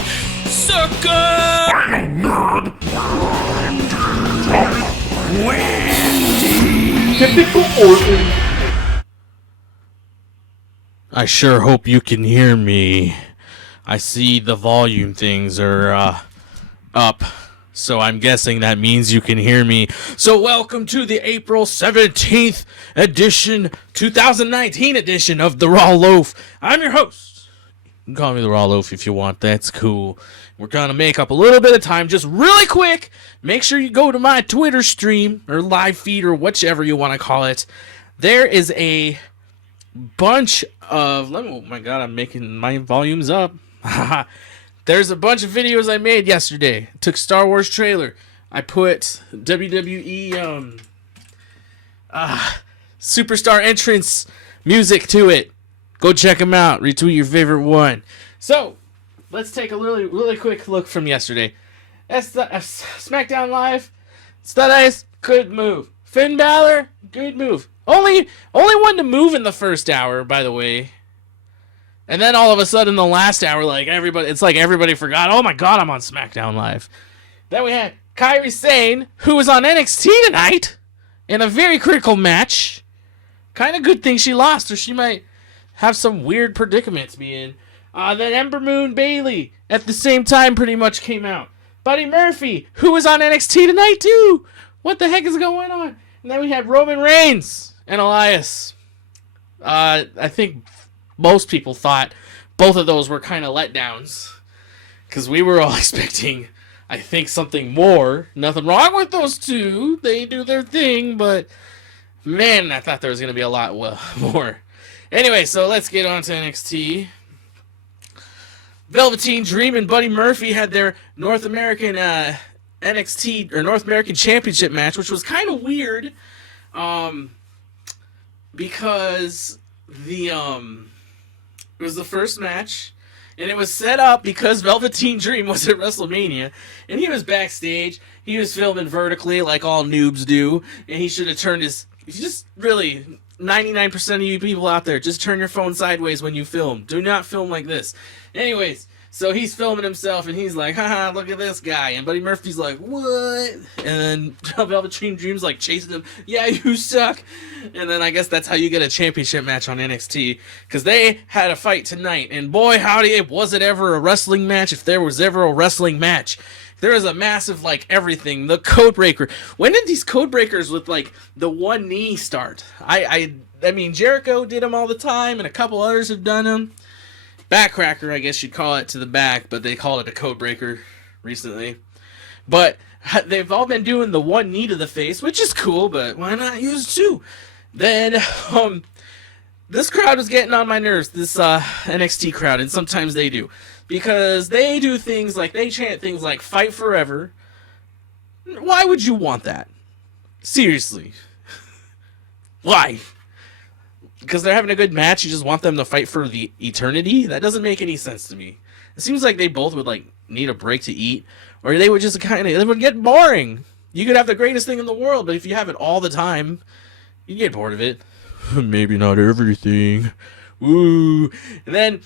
it, sucker! I sure hope you can hear me. I see the volume things are up, so I'm guessing that means you can hear me. So welcome to the April 17th edition, 2019 edition of the Raw Loaf. I'm your host. You can call me the Raw Loaf if you want. That's cool. We're going to make up a little bit of time, just really quick. Make sure you go to my Twitter stream or live feed or whichever you want to call it. There is a bunch of... Oh my god, I'm making my volumes up. There's a bunch of videos I made yesterday. Took Star Wars trailer. I put WWE superstar entrance music to it. Go check them out. Retweet your favorite one. So, let's take a really quick look from yesterday. SmackDown Live. Stardust, good move. Finn Balor, good move. Only one to move in the first hour, by the way. And then all of a sudden, the last hour, it's like everybody forgot. Oh my god, I'm on SmackDown Live. Then we had Kairi Sane, who was on NXT tonight in a very critical match. Kind of good thing she lost, or she might have some weird predicament to be in. Then Ember Moon Bayley at the same time pretty much came out. Buddy Murphy, who was on NXT tonight too. What the heck is going on? And then we had Roman Reigns and Elias. I think most people thought both of those were kind of letdowns, because we were all expecting, I think, something more. Nothing wrong with those two. They do their thing, but man, I thought there was going to be a lot more. Anyway, so let's get on to NXT. Velveteen Dream and Buddy Murphy had their North American NXT or North American Championship match, which was kind of weird, because it was the first match, and it was set up because Velveteen Dream was at WrestleMania, and he was backstage. He was filming vertically like all noobs do, and he should have turned his... Just really, 99% of you people out there, just turn your phone sideways when you film. Do not film like this. Anyways, so he's filming himself, and he's like, haha, look at this guy. And Buddy Murphy's like, what? And then Velveteen Dream's like chasing him. Yeah, you suck. And then I guess that's how you get a championship match on NXT, because they had a fight tonight. And boy, howdy, was it ever a wrestling match if there was ever a wrestling match. There was a massive, everything. The code breaker. When did these code breakers with, the one knee start? I mean, Jericho did them all the time, and a couple others have done them. Backcracker, I guess you'd call it, to the back, but they call it a code breaker recently. But they've all been doing the one knee to the face, which is cool, but why not use two? Then, this crowd was getting on my nerves, this NXT crowd, and sometimes they do. Because they do things they chant things like fight forever. Why would you want that? Seriously. Why? Because they're having a good match, you just want them to fight for the eternity? That doesn't make any sense to me. It seems like they both would need a break to eat, or they would just it would get boring. You could have the greatest thing in the world, but if you have it all the time, you get bored of it. Maybe not everything. Woo. And then,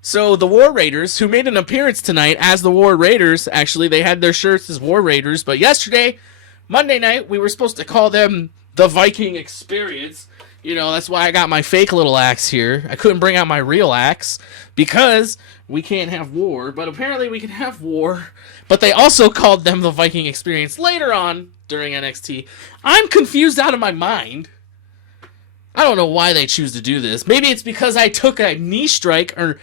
so the War Raiders, who made an appearance tonight as the War Raiders, actually, they had their shirts as War Raiders, but yesterday, Monday night, we were supposed to call them the Viking Experience. That's why I got my fake little axe here. I couldn't bring out my real axe, because we can't have war, but apparently we can have war. But they also called them the Viking Experience later on during NXT. I'm confused out of my mind. I don't know why they choose to do this. Maybe it's because I took a knee strike, or...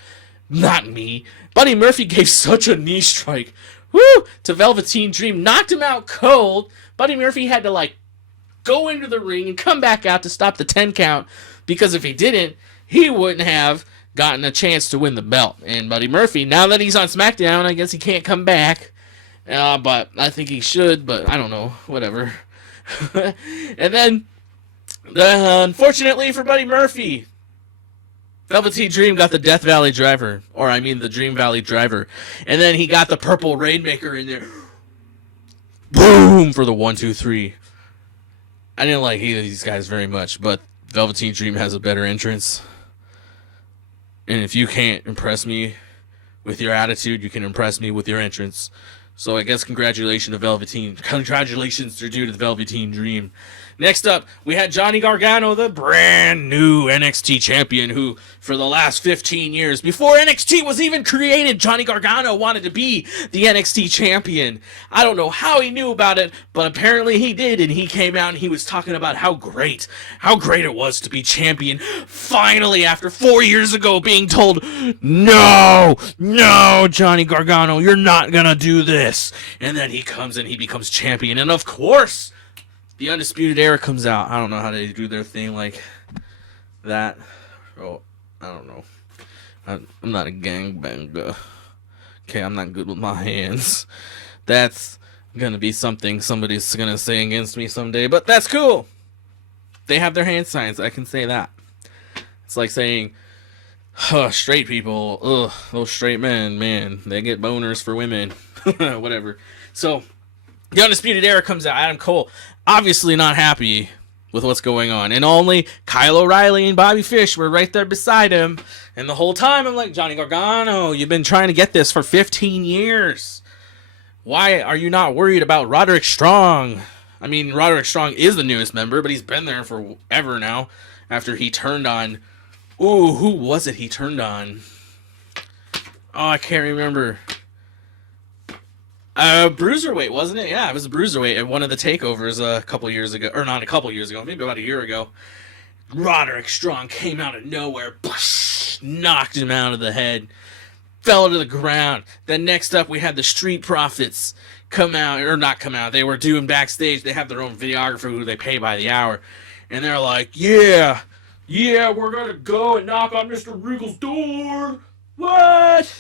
Not me. Buddy Murphy gave such a knee strike. Woo! To Velveteen Dream. Knocked him out cold. Buddy Murphy had to, go into the ring and come back out to stop the 10 count. Because if he didn't, he wouldn't have gotten a chance to win the belt. And Buddy Murphy, now that he's on SmackDown, I guess he can't come back. But I think he should, but I don't know. Whatever. And then, unfortunately for Buddy Murphy, Velveteen Dream got the Death Valley Driver, or I mean the Dream Valley Driver, and then he got the Purple Rainmaker in there. Boom for the 1, 2, 3. I didn't like either of these guys very much, but Velveteen Dream has a better entrance. And if you can't impress me with your attitude. You can impress me with your entrance. So I guess congratulations to Velveteen. Congratulations are due to the Velveteen Dream. Next up, we had Johnny Gargano, the brand new NXT champion, who for the last 15 years, before NXT was even created, Johnny Gargano wanted to be the NXT champion. I don't know how he knew about it, but apparently he did, and he came out and he was talking about how great it was to be champion. Finally, after 4 years ago being told, no, Johnny Gargano, you're not gonna do this. And then he comes and he becomes champion, and of course, the Undisputed Era comes out. I don't know how they do their thing like that. Oh, I don't know. I'm not a gangbanger. Okay, I'm not good with my hands. That's gonna be something somebody's gonna say against me someday, but that's cool. They have their hand signs, I can say that. It's like saying, straight people, those straight men, man, they get boners for women. Whatever. So, the Undisputed Era comes out. Adam Cole, obviously not happy with what's going on. And only Kyle O'Reilly and Bobby Fish were right there beside him. And the whole time I'm like, Johnny Gargano, you've been trying to get this for 15 years. Why are you not worried about Roderick Strong? I mean, Roderick Strong is the newest member, but he's been there forever now. After he turned on... Ooh, who was it he turned on? Oh, I can't remember. Bruiserweight, wasn't it? Yeah, it was a Bruiserweight at one of the takeovers a couple years ago. Or not a couple years ago, maybe about a year ago. Roderick Strong came out of nowhere, knocked him out of the head, fell to the ground. Then next up, we had the Street Profits come out, or not come out. They were doing backstage. They have their own videographer who they pay by the hour. And they're like, yeah, we're going to go and knock on Mr. Regal's door. What?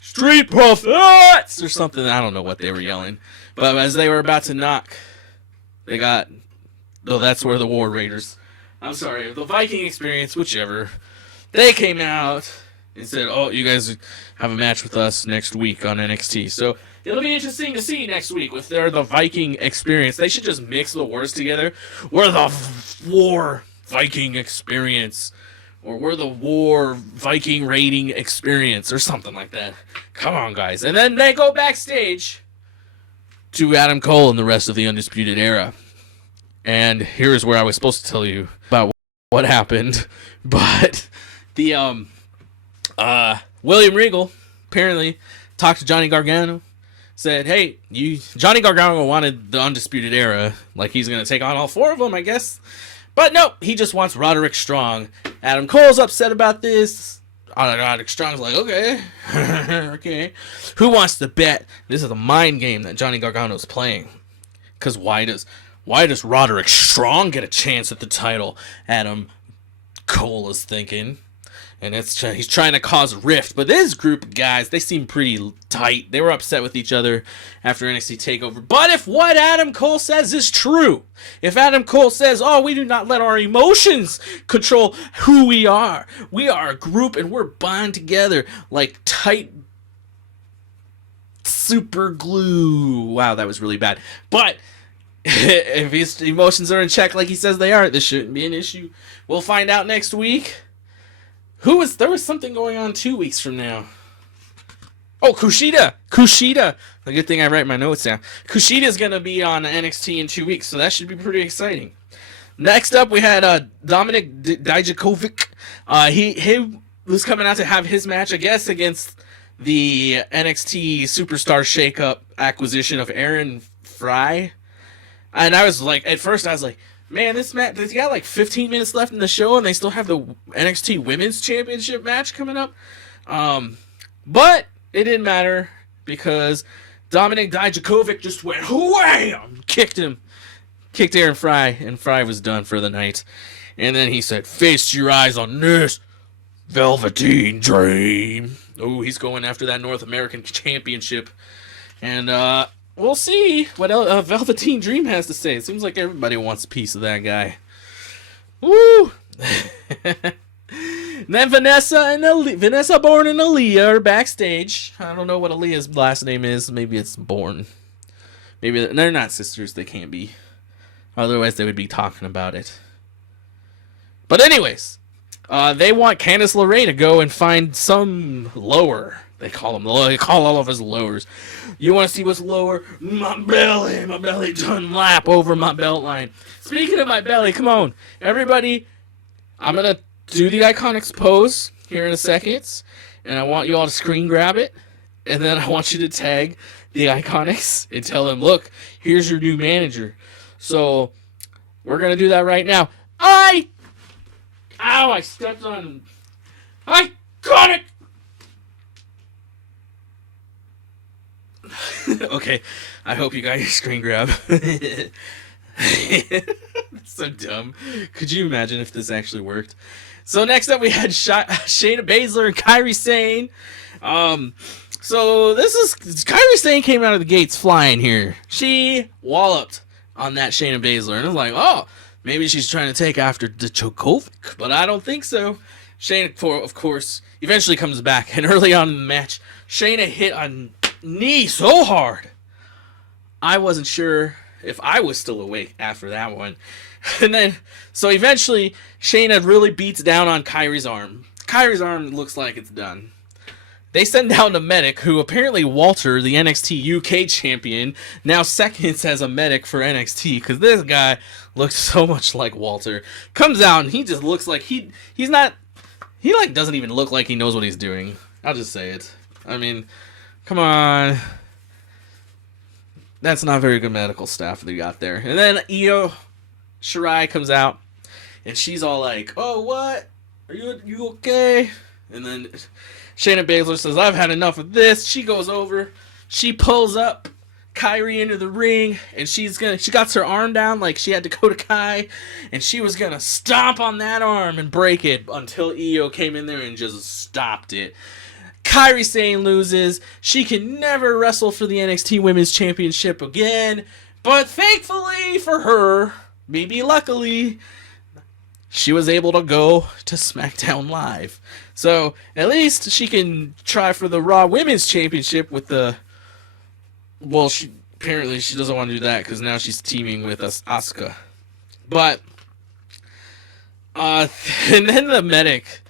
Street Profits! Or something. I don't know what they were yelling. But as they were about to knock, they got... Oh, that's where the War Raiders... I'm sorry, the Viking Experience, whichever. They came out and said, oh, you guys have a match with us next week on NXT. So it'll be interesting to see next week if they're the Viking Experience. They should just mix the words together. We're the War Viking Experience. Or we're the War Viking Raiding Experience. Or something like that. Come on, guys. And then they go backstage to Adam Cole and the rest of the Undisputed Era. And here's where I was supposed to tell you about what happened. But the William Regal apparently talked to Johnny Gargano, said, hey, Johnny Gargano wanted the Undisputed Era, like he's going to take on all four of them, I guess. But nope, he just wants Roderick Strong. Adam Cole's upset about this. Roderick Strong's like, okay, okay. Who wants to bet? This is a mind game that Johnny Gargano's playing. Because why does Roderick Strong get a chance at the title? Adam Cole is thinking. And he's trying to cause a rift. But this group of guys, they seem pretty tight. They were upset with each other after NXT TakeOver. But if what Adam Cole says is true, if Adam Cole says, oh, we do not let our emotions control who we are a group and we're bound together like tight super glue. Wow, that was really bad. But if his emotions are in check like he says they are, this shouldn't be an issue. We'll find out next week. There was something going on 2 weeks from now. Oh, Kushida. A good thing I write my notes down. Kushida is going to be on NXT in 2 weeks, so that should be pretty exciting. Next up, we had Dominik Dijakovic. He was coming out to have his match, I guess, against the NXT Superstar Shakeup acquisition of Aaron Fry. And I was like, at first I was like, man, this match, they got like 15 minutes left in the show and they still have the NXT Women's Championship match coming up. But it didn't matter because Dominik Dijakovic just went wham! Kicked Aaron Fry, and Fry was done for the night. And then he said, feast your eyes on this Velveteen Dream. Oh, he's going after that North American Championship. And we'll see what Velveteen Dream has to say. It seems like everybody wants a piece of that guy. Woo! Then Vanessa Bourne and Aaliyah are backstage. I don't know what Aaliyah's last name is. Maybe it's Bourne. Maybe they're not sisters. They can't be. Otherwise, they would be talking about it. But anyways, They want Candice LeRae to go and find some lower. They call all of us lowers. You want to see what's lower? My belly done lap over my belt line. Speaking of my belly, come on, everybody. I'm gonna do the Iconics pose here in a second, and I want you all to screen grab it, and then I want you to tag the Iconics and tell them, look, here's your new manager. So we're gonna do that right now. Ow! I stepped on Iconic. Okay, I hope you got your screen grab. That's so dumb. Could you imagine if this actually worked? So next up we had Shayna Baszler and Kairi Sane. So Kairi Sane came out of the gates flying here. She walloped on that Shayna Baszler, and I was like, oh, maybe she's trying to take after Djokovic, but I don't think so. Shayna, of course, eventually comes back, and early on in the match, Shayna hit a knee so hard, I wasn't sure if I was still awake after that one. And then, so eventually, Shayna really beats down on Kairi's arm. Kairi's arm looks like it's done. They send down the medic, who apparently Walter, the NXT UK champion, now seconds as a medic for NXT, because this guy looks so much like Walter. Comes out, and he just looks like he doesn't even look like he knows what he's doing. I'll just say it. I mean, come on. That's not very good medical staff they got there. And then Io Shirai comes out, and she's all like, oh, what? Are you okay? And then Shayna Baszler says, I've had enough of this. She goes over. She pulls up Kairi into the ring, and she got her arm down like she had Dakota Kai, and she was going to stomp on that arm and break it until Io came in there and just stopped it. Kairi Sane loses. She can never wrestle for the NXT Women's Championship again. But thankfully for her, maybe luckily, she was able to go to SmackDown Live. So at least she can try for the Raw Women's Championship with the... Well, apparently she doesn't want to do that because now she's teaming with Asuka. But... and then the medic.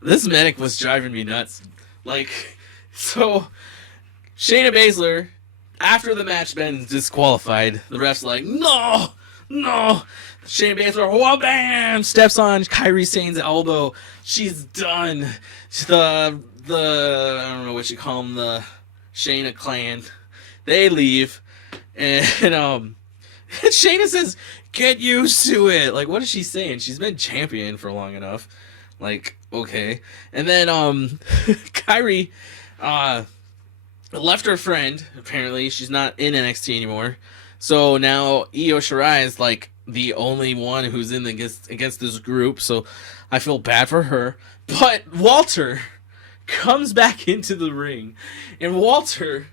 This medic was driving me nuts. Like, so, Shayna Baszler, after the match been disqualified, the ref's like, no. Shayna Baszler, whoa, bam, steps on Kairi Sane's elbow. She's done. The I don't know what you call them, the Shayna clan. They leave, and Shayna says, get used to it. Like, what is she saying? She's been champion for long enough. Like, okay. And then Kairi left her friend. Apparently, she's not in NXT anymore. So now Io Shirai is like the only one who's in against this group. So I feel bad for her. But Walter comes back into the ring, and Walter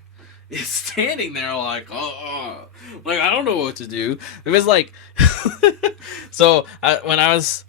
is standing there like, like I don't know what to do. It was like, so when I was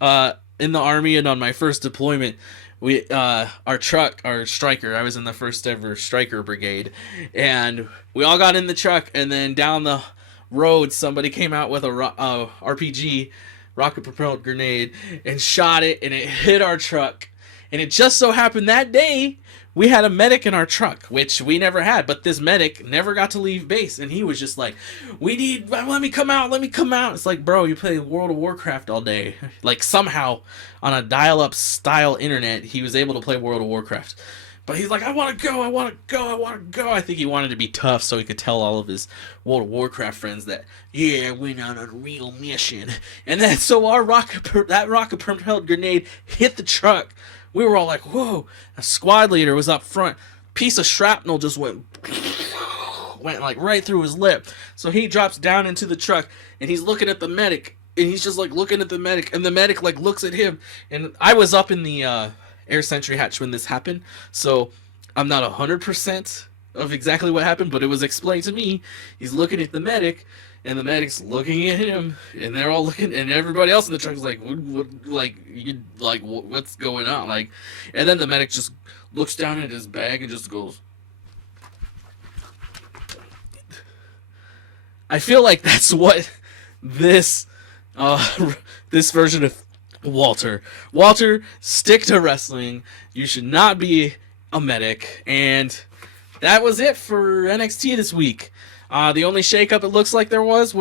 in the Army and on my first deployment, we our striker, I was in the first ever striker brigade, and we all got in the truck, and then down the road somebody came out with a RPG, rocket propelled grenade, and shot it, and it hit our truck. And it just so happened that day we had a medic in our truck, which we never had, but this medic never got to leave base, and he was just like, let me come out. It's like, bro, you play World of Warcraft all day. Like, somehow, on a dial-up style internet, he was able to play World of Warcraft. But he's like, I want to go. I think he wanted to be tough so he could tell all of his World of Warcraft friends that, yeah, I went on a real mission. And then, so that rocket-propelled grenade hit the truck. We were all like, whoa. A squad leader was up front. Piece of shrapnel just went like right through his lip. So he drops down into the truck, and he's looking at the medic, and he's just like looking at the medic, and the medic like looks at him. And I was up in the air sentry hatch when this happened, so I'm not 100% of exactly what happened, but it was explained to me. He's looking at the medic, and the medic's looking at him, and they're all looking, and everybody else in the truck is like, what's going on? Like, and then the medic just looks down at his bag and just goes. I feel like that's what this version of Walter, stick to wrestling. You should not be a medic. And that was it for NXT this week. The only shakeup it looks like there was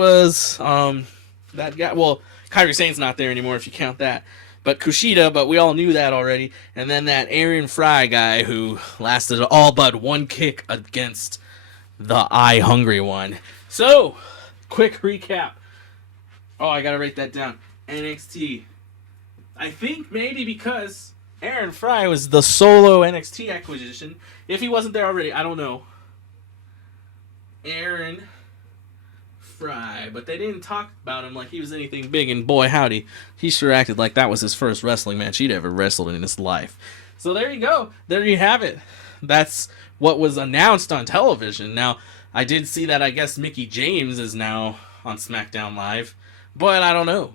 that guy. Well, Kairi Sane's not there anymore if you count that. But Kushida, but we all knew that already. And then that Aaron Fry guy who lasted all but one kick against the Hungry One. So, quick recap. Oh, I gotta write that down. NXT. I think maybe because Aaron Fry was the solo NXT acquisition. If he wasn't there already, I don't know. Aaron Fry. But they didn't talk about him like he was anything big, and boy howdy, he sure acted like that was his first wrestling match he'd ever wrestled in his life. So there you go. There you have it. That's what was announced on television. Now, I did see that I guess Mickie James is now on SmackDown Live, but I don't know.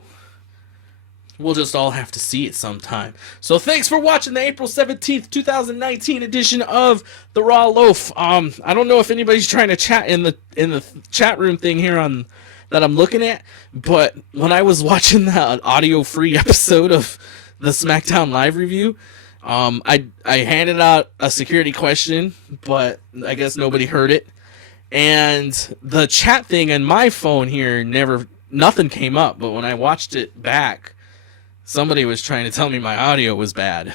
We'll just all have to see it sometime. So thanks for watching the April 17th, 2019 edition of the Raw Loaf. I don't know if anybody's trying to chat in the chat room thing here on that I'm looking at, but when I was watching the audio-free episode of the SmackDown Live review, I handed out a security question, but I guess nobody heard it. And the chat thing on my phone here nothing came up, but when I watched it back, somebody was trying to tell me my audio was bad.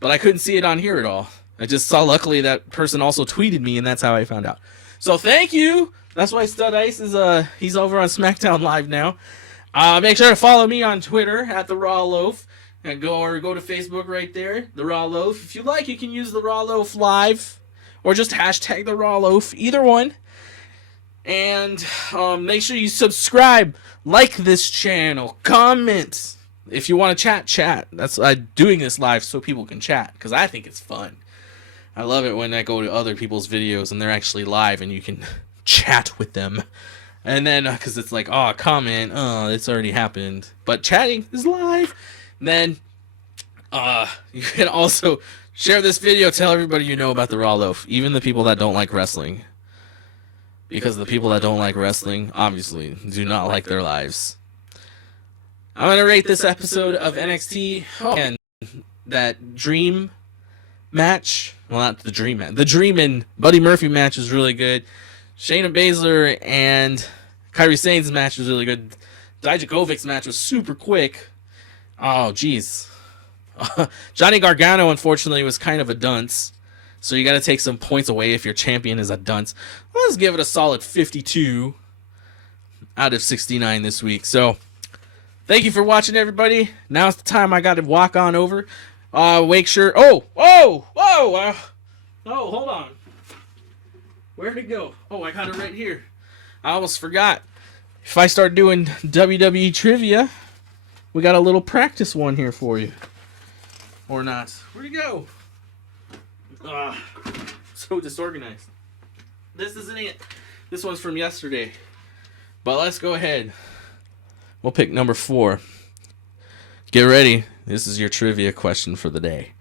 But I couldn't see it on here at all. I just saw, luckily, that person also tweeted me, and that's how I found out. So thank you! That's why Stud Ice is, he's over on SmackDown Live now. Make sure to follow me on Twitter, at The Raw Loaf. And go to Facebook right there, The Raw Loaf. If you like, you can use The Raw Loaf Live. Or just hashtag The Raw Loaf. Either one. And make sure you subscribe. Like this channel. Comment. If you want to chat. That's I'm doing this live so people can chat, because I think it's fun. I love it when I go to other people's videos and they're actually live and you can chat with them. And then, because it's like, oh, comment, oh, it's already happened. But chatting is live. And then, you can also share this video, tell everybody you know about the Raw Loaf, even the people that don't like wrestling. Because the people that don't like wrestling, obviously, do not like their lives. I'm going to rate this episode of NXT, and that Dream match, well, not the Dream match, the Dream and Buddy Murphy match was really good. Shayna Baszler and Kairi Sane's match was really good. Dijakovic's match was super quick. Oh, jeez. Johnny Gargano, unfortunately, was kind of a dunce, so you got to take some points away if your champion is a dunce. Let's give it a solid 52 out of 69 this week. So, thank you for watching, everybody. Now's the time I got to walk on over. Make sure. Oh, hold on. Where'd it go? Oh, I got it right here. I almost forgot. If I start doing WWE trivia, we got a little practice one here for you. Or not. Where'd it go? So disorganized. This isn't it. This one's from yesterday. But let's go ahead. We'll pick number 4. Get ready. This is your trivia question for the day.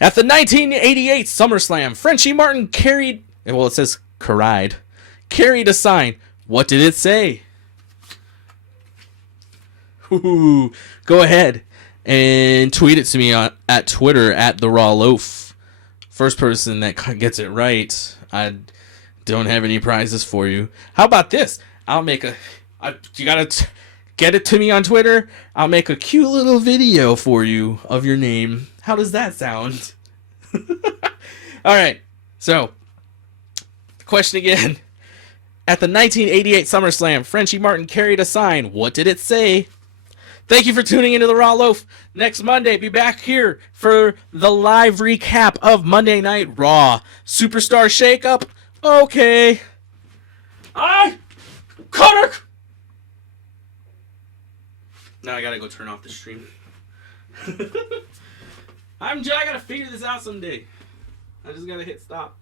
At the 1988 SummerSlam, Frenchie Martin carried a sign. What did it say? Ooh, go ahead and tweet it to me at Twitter at The Raw Loaf. First person that gets it right, I don't have any prizes for you. How about this? You gotta get it to me on Twitter. I'll make a cute little video for you of your name. How does that sound? Alright, so, the question again. At the 1988 SummerSlam, Frenchie Martin carried a sign. What did it say? Thank you for tuning into the Raw Loaf. Next Monday, be back here for the live recap of Monday Night Raw. Superstar shakeup? Okay. Connor! Now I gotta go turn off the stream. I gotta figure this out someday. I just gotta hit stop.